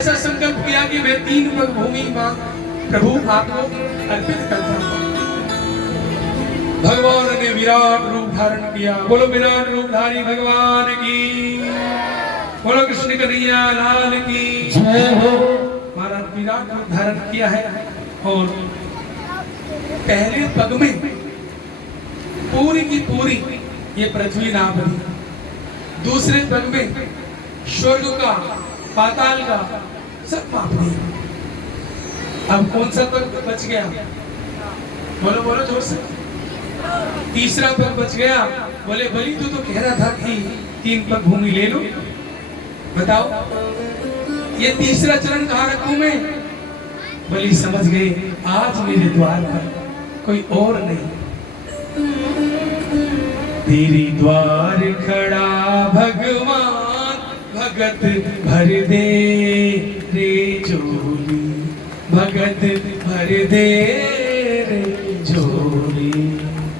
ऐसा संकल्प किया कि मैं 3 पग भूमि मां प्रभु आपको अर्पित करता हूं। भगवान ने विराट रूप धारण किया। बोलो विराट रूपधारी भगवान की, बोलो कृष्ण कन्हैया लाल की जय हो। महाराज विराट रूप धारण किया है और पहले पग में पूरी की पूरी ये पृथ्वी नाप दी, दूसरे पग में स्वर्ग का पाताल का सब माप दिया। अब कौन सा पग बच गया? बोलो बोलो जोर से। तीसरा पग बच गया। बोले बलि तू तो कह रहा था कि 3 पग भूमि ले लो, बताओ ये तीसरा चरण कहाँ रखूं मैं? बलि समझ गए आज मेरे द्वार पर कोई और नहीं, तेरी द्वार खड़ा भगवान भगत भर दे रे झोली, भगत भर दे रे झोली।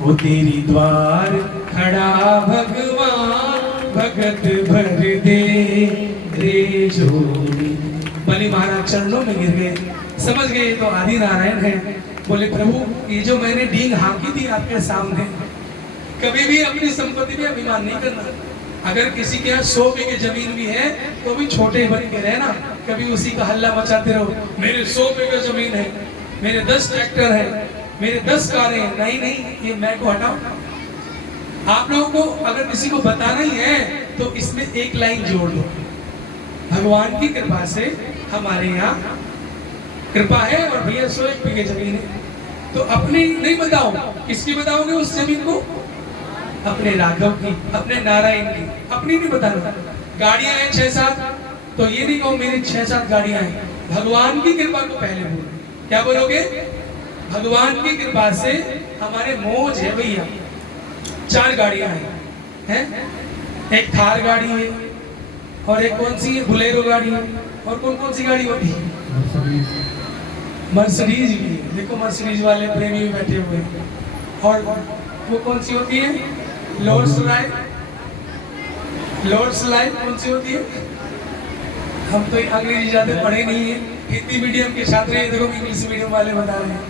वो तेरी द्वार खड़ा भगवान भगत भर दे रे झोली। बलि महाराज चरणों में गिर गए, समझ गए तो आदि नारायण है। बोले प्रभु ये जो मैंने डींग हाँकी थी आपके सामने, कभी भी अपनी संपत्ति में अभिमान नहीं करना। अगर किसी के यहाँ 100 बीघे जमीन भी है तो भी छोटे बन के रहना, कभी उसी का हल्ला मचाते रहो मेरे 100 बीघे जमीन है, मेरे 10 ट्रैक्टर है, मेरे 10 कारें हैं। नहीं नहीं, ये मैं को हटाओ। आप लोगों को अगर किसी को बताना ही है तो इसमें एक लाइन जोड़ दो, भगवान की कृपा से हमारे यहाँ कृपा है और भैया 101 बीघे जमीन है। तो अपनी नहीं बताओ, किसकी बताओगे उस जमीन को? अपने राघव की, अपने नारायण की, अपनी नहीं बताना। गाड़ियां हैं 6-7, तो ये नहीं कहो मेरी 6-7 गाड़ियां हैं। भगवान की कृपा को पहले बोलो। क्या बोलोगे? भगवान की कृपा से हमारे मौज है भैया। 4 गाड़ियां हैं, एक थार गाड़ी है और एक कौन सी है? बुलेरो गाड़ी है। और कौन कौन सी गाड़ी होती है? मर्सिडीज भी है। देखो मर्सिडीज वाले प्रेमी भी बैठे हुए हैं। और वो कौन सी होती है? Lores life. लोर्स लाइफ कौन सी होती है? हम तो अंग्रेजी ज्यादा पढ़े नहीं है, हिंदी मीडियम के छात्र हैं। देखो इंग्लिश मीडियम वाले बता रहे हैं।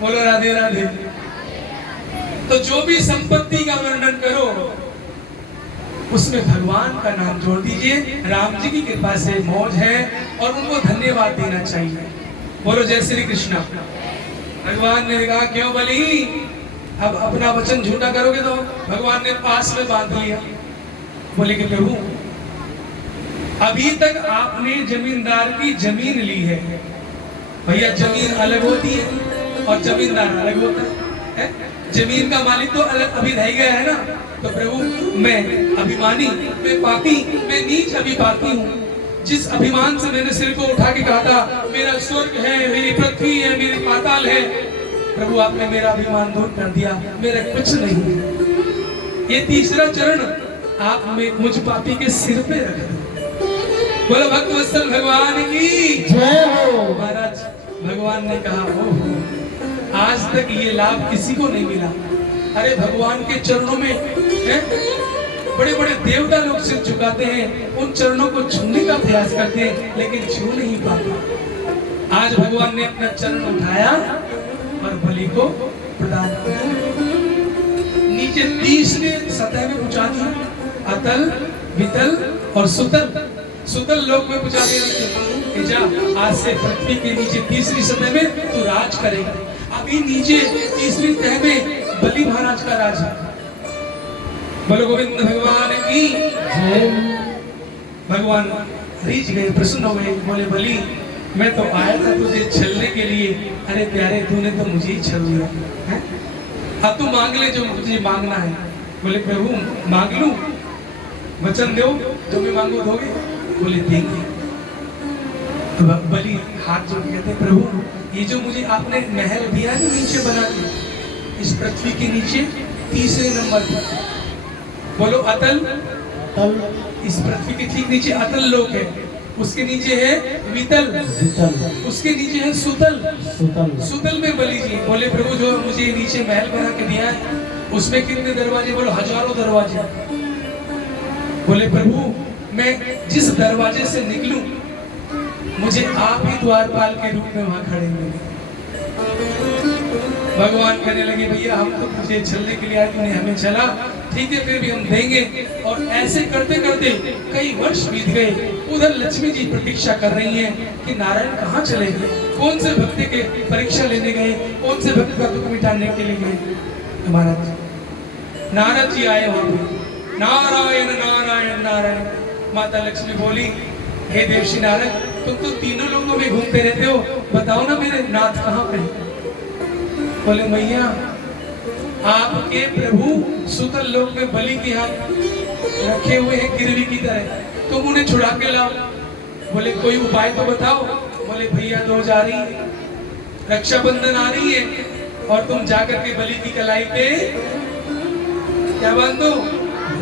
बोलो राधे राधे। तो जो भी संपत्ति का वर्णन करो उसमें भगवान का नाम जोड़ दीजिए। राम जी की कृपा से मौज है और उनको धन्यवाद देना चाहिए। बोलो जय श्री कृष्णा। भगवान ने कहा क्यों बलि, अब अपना वचन झूठा करोगे तो भगवान ने पास में बांध लिया। बोले कि प्रभु अभी तक आपने जमींदार की जमीन ली है। भैया जमीन अलग होती है और जमींदार अलग होता है। जमीन का मालिक तो अलग अभी रह गया है ना। तो प्रभु मैं अभिमानी, मैं पापी, मैं नीच अभिपाती हूँ। जिस अभिमान से मैंने सिर को उठा के कहा था मेरा स्वर्ग है, मेरी पृथ्वी है, मेरी पाताल है, प्रभु आपने मेरा अभिमान दूर कर दिया, मेरा कुछ नहीं। ये तीसरा चरण आप मुझ पापी के सिर पे रख दो। बोलो भक्त वत्सल भगवान की जय हो। महाराज भगवान ने कहा हो आज तक ये लाभ किसी को नहीं मिला। अरे भगवान के चरणों में बड़े बड़े देवता लोग सिर झुकाते हैं, उन चरणों को छूने का प्रयास करते हैं लेकिन छू नहीं पाते। आज भगवान ने अपना चरण उठाया और बलि को प्रदान किया। नीचे तीसरे सतह में पहुंचा दिया, अतल वितल और सुतल। सुतल लोक में पहुंचा दिया। जा आज से पृथ्वी के नीचे तीसरी सतह में तू राज करेगा। अभी नीचे तीसरी तह में बलि महाराज का राज है। बोलो गोविंद भगवान की जय। भगवान रीझ गए, प्रसन्न हो गए। बोले बलि मैं तो आया था तुझे छलने के लिए, अरे प्यारे तूने तो मुझे ही छल लिया है। अब तू मांग ले जो तुझे मांगना है। बोले प्रभु मांग लूं, वचन दो जो मैं मांगू दोगे? बोले देंगे। तो बलि हाथ जोड़ के कहते प्रभु ये जो मुझे आपने महल दिया है नीचे बना के, इस पृथ्वी के नीचे तीसरे नंबर पर बोलो अतल। इस पृथ्वी के ठीक नीचे अतल लोक है, उसके नीचे है वितल, उसके नीचे है सुतल। सुतल में बलि जी। बोले प्रभु जो मुझे नीचे महल बना के दिया है उसमें कितने दरवाजे? बोलो हजारों दरवाजे। बोले प्रभु मैं जिस दरवाजे से निकलूं मुझे आप ही द्वारपाल के रूप में वहां खड़े मिले। भगवान कहने लगे भैया हम तो तुझे छलने के लिए आए, तूने हमें छला, ठीक है फिर भी हम देंगे। और ऐसे करते करते कई वर्ष बीत गए। उधर लक्ष्मी जी प्रतीक्षा कर रही हैं कि नारायण कहाँ चले गए, कौन से भक्त के परीक्षा लेने गए, कौन से भक्त का दुख मिटाने के लिए गए। महाराज नारद जी आए वहां पे, नारायण नारायण नारायण। माता लक्ष्मी बोली हे देवर्षि नारद, तुम तो तीनों लोगों में घूमते रहते हो, बताओ ना मेरे नाथ कहाँ पे। बोले मैया आपके प्रभु सुतल लोक में बलि के हाथ रखे हुए हैं गिरवी की तरह, तुम उन्हें छुड़ा के लाओ। बोले कोई उपाय तो बताओ। बोले भैया दो जा रही है, रक्षाबंधन आ रही है और तुम जाकर के बलि की कलाई पे क्या बांधो,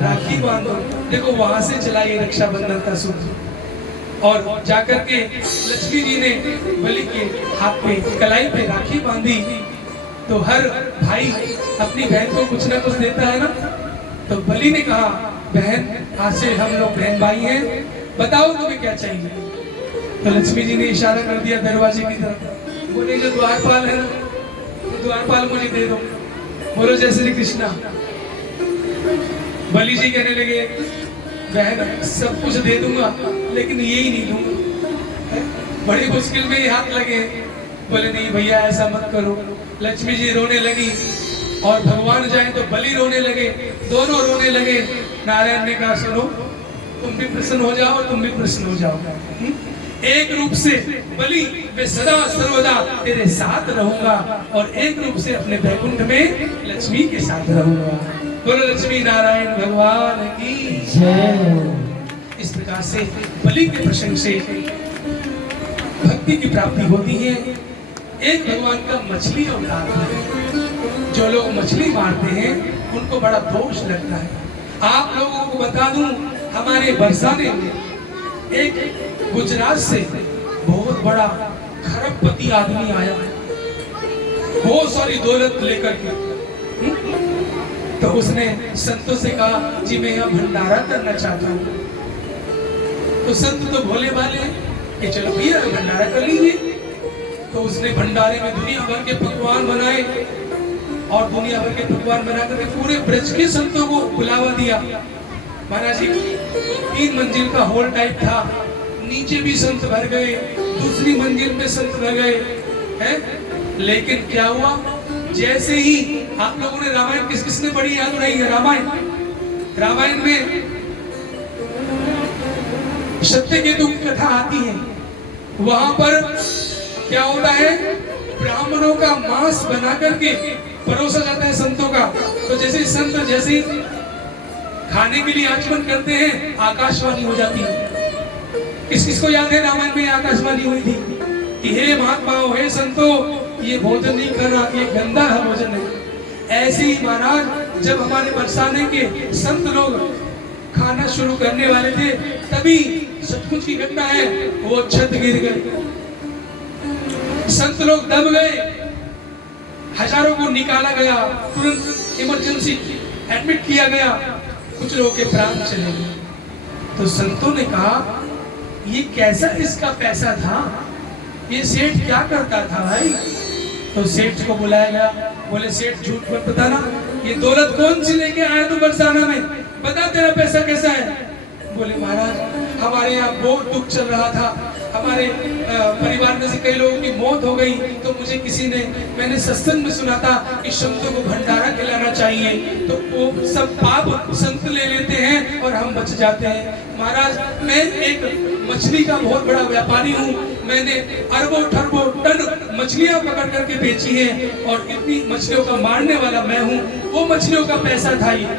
राखी बांधो। देखो वहां से चलाई रक्षाबंधन का सूत्र। और जाकर के लक्ष्मी जी ने बलि के हाथ पे कलाई पे राखी बांधी। तो हर भाई अपनी बहन को कुछ ना कुछ देता है ना। तो बलि ने कहा बहन आज से हम लोग बहन भाई हैं, बताओ तुम्हें क्या चाहिए। तो लक्ष्मी जी ने इशारा कर दिया दरवाजे की तरफ। बोले जो द्वारपाल है ना, द्वारपाल मुझे दे दो। बोलो जय श्री कृष्णा। बलि जी कहने लगे बहन सब कुछ दे दूंगा लेकिन यही नहीं दूंगा, बड़ी मुश्किल में ये हाथ लगे। बोले नहीं भैया ऐसा मत करो। लक्ष्मी जी रोने लगी और भगवान जाए तो बलि रोने लगे, दोनों रोने लगे। नारायण ने कहा सुनो तुम भी प्रसन्न हो जाओ और तुम भी प्रसन्न हो जाओ। एक रूप से बलि मैं सदा सर्वदा तेरे साथ रहूंगा और एक रूप से अपने बैकुंठ में लक्ष्मी के साथ रहूंगा। बोलो लक्ष्मी नारायण भगवान की जय। इस प्रकार से बलि के प्रसंग से भक्ति की प्राप्ति होती है। एक भगवान का मछली अवतार है। जो लोग मछली मारते हैं उनको बड़ा दोष लगता है। आप लोगों को बता दूं हमारे बरसाने में एक गुजरात से बहुत बड़ा खरबपति आदमी आया, बहुत सारी दौलत लेकर के। तो उसने संतों से कहा जी मैं यहाँ भंडारा करना चाहता हूँ। तो संत तो भोले भाले हैं कि चलो भैया भंडारा कर लीजिए। तो उसने भंडारे में दुनिया भर के पकवान बनाए और दुनिया भर के पकवान बनाकर पूरे ब्रज के संतों को बुलावा दिया। महाराज जी 3 मंजिल का हॉल टाइप था, नीचे भी संत भर गए, दूसरी मंजिल पे संत भर गए हैं। लेकिन क्या हुआ, जैसे ही आप लोगों ने रामायण किस किसने पढ़ी याद नहीं है? रामायण में सत्यकेतु की कथा आती है। वहां पर क्या होता है, ब्राह्मणों का मांस बना करके परोसा जाता है संतों का। तो जैसे संत जैसे खाने के लिए आचमन करते हैं आकाशवाणी हो जाती है। किस किस को याद है रामायण में आकाशवाणी हुई थी कि हे महात्माओं हे संतों ये भोजन नहीं करना, ये गंदा है भोजन है। ऐसे ही महाराज जब हमारे बरसाने के संत लोग खाना शुरू करने वाले थे तभी सचमुच की घटना है वो छत गिर गई, संत लोग दब गए, हजारों को निकाला गया, तुरंत इमरजेंसी एडमिट किया गया, कुछ लोगों के प्राण चले गए। तो संतों ने कहा ये कैसा इसका पैसा था, ये सेठ क्या करता था भाई। तो सेठ को बुलाया गया। बोले सेठ झूठ मत बताना, ये दौलत कौन सी लेके आया तू बरसाना में, बता तेरा पैसा कैसा है। बोले महाराज हमारे यहाँ बहुत दुख चल रहा था, हमारे परिवार में से कई लोगों की मौत हो गई, तो मुझे किसी ने, मैंने सत्संग में सुना था कि संतों को भंडारा खिलाना चाहिए, तो वो सब पाप संत ले लेते हैं और हम बच जाते हैं। महाराज मैं एक मछली का बहुत बड़ा व्यापारी हूँ, मैंने अरबों ठरबों टन मछलियाँ पकड़ करके बेची हैं और इतनी मछलियों का मारने वाला मैं हूँ, वो मछलियों का पैसा था ये।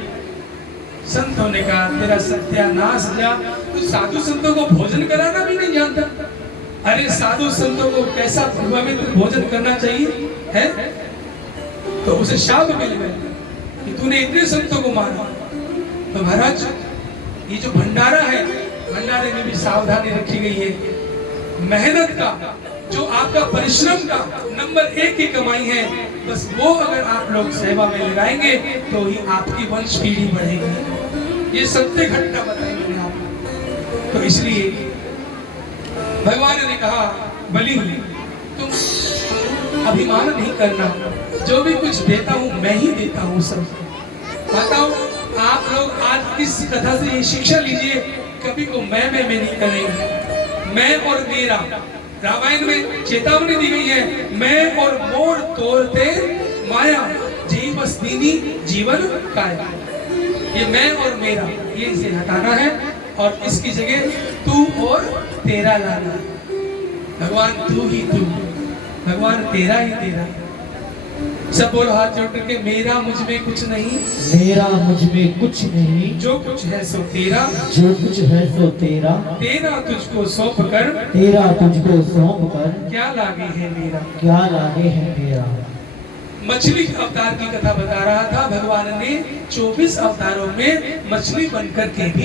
संतों ने कहा तेरा सत्यानाश जा, तू साधु संतों को भोजन कराना भी नहीं जानता। अरे साधु संतों को कैसा पवित्र भोजन करना चाहिए है। तो उसे शाप मिल गया कि तूने इतने संतों को मारा। तो महाराज ये जो भंडारा है, भंडारे में भी सावधानी रखी गई है। मेहनत का, जो आपका परिश्रम का नंबर 1 की कमाई है, बस वो अगर आप लोग सेवा में लगाएंगे तो ही आपकी वंश पीढ़ी बढ़ेगी। ये सत्य घटना बताई मैंने आपको। तो इसलिए भगवान ने कहा बलि तुम अभिमान नहीं करना, जो भी कुछ देता हूँ मैं ही देता हूँ सब। बताओ आप लोग आज इस कथा से ये शिक्षा लीजिए, कभी को मैं नहीं करेंगे। मैं और मेरा, रामायण में चेतावनी दी गई है, मैं और मोर तोड़ते माया जी बस दीनी जीवन काया। ये मैं और मेरा, ये इसे हटाना है और इसकी जगह तू और तेरा लाना है। भगवान तू ही तू, भगवान तेरा ही तेरा। सब बोलो हाथ जोड़ करके, मेरा मुझ में कुछ नहीं, मेरा मुझ में कुछ नहीं, जो कुछ है सो तेरा, जो कुछ है सो तेरा, तेरा तुझको सौंप कर, तेरा तुझको सौंप कर, क्या लागे है मेरा, क्या लागे है मेरा। मछली अवतार की कथा बता रहा था। भगवान ने 24 अवतारों में मछली बनकर के भी